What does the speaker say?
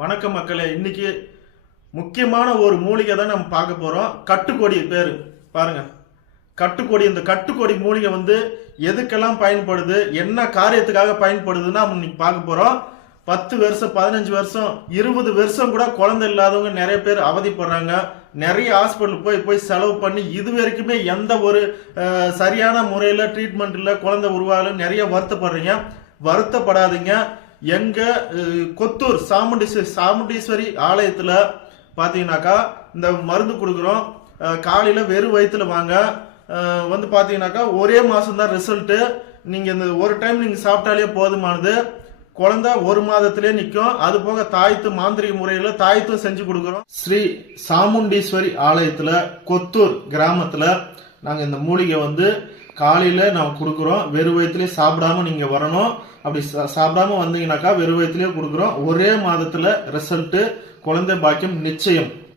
வணக்கம் மக்களே. இன்னைக்கு முக்கியமான ஒரு மூலிகை தான் நம்ம பார்க்க போறோம். கட்டுக்கொடி பேர். பாருங்க. கட்டுக்கொடி இந்த கட்டுக்கொடி மூலிகை வந்து எதுக்கெல்லாம் பயன்படுது என்ன காரியத்துக்காக பயன்படுதுன்னா நம்ம இன்னைக்கு பார்க்க போறோம். பத்து வருஷம் பதினஞ்சு வருஷம் இருபது வருஷம் கூட குழந்தை இல்லாதவங்க நிறைய பேர் அவதிப்படுறாங்க. நிறைய ஹாஸ்பிட்டல் போய் போய் செலவு பண்ணி இது வரைக்குமே எந்த ஒரு சரியான முறையில் ட்ரீட்மெண்ட் இல்லை குழந்தை உருவாகல நிறைய வருத்தப்படுறீங்க. வருத்தப்படாதீங்க. எங்க கொத்தூர் சாமுண்டீஸ்வரி சாமுண்டீஸ்வரி ஆலயத்துல பாத்தீங்கன்னாக்கா இந்த மருந்து கொடுக்குறோம். காலையில வெறும் வயிற்றுல வாங்க. வந்து பாத்தீங்கன்னாக்கா ஒரே மாசம் தான் ரிசல்ட்டு நீங்க இந்த ஒரு டைம் நீங்க சாப்பிட்டாலே போதுமானது. குழந்தை ஒரு மாதத்திலே நிற்கும். அது போக தாய்த்து மாந்திரிக முறையில் தாய்த்தும் செஞ்சு கொடுக்குறோம். ஸ்ரீ சாமுண்டீஸ்வரி ஆலயத்தில் கொத்தூர் கிராமத்தில் நாங்கள் இந்த மூலிகை வந்து காலையில் நாங்கள் கொடுக்குறோம். வெறும் வயிற்றுலேயே சாப்பிடாம நீங்கள் வரணும். அப்படி சா- சாப்பிடாம வந்தீங்கன்னாக்கா வெறும் வயிற்றுலேயே கொடுக்குறோம். ஒரே மாதத்தில் ரிசல்ட்டு குழந்தை பாக்கியம் நிச்சயம்.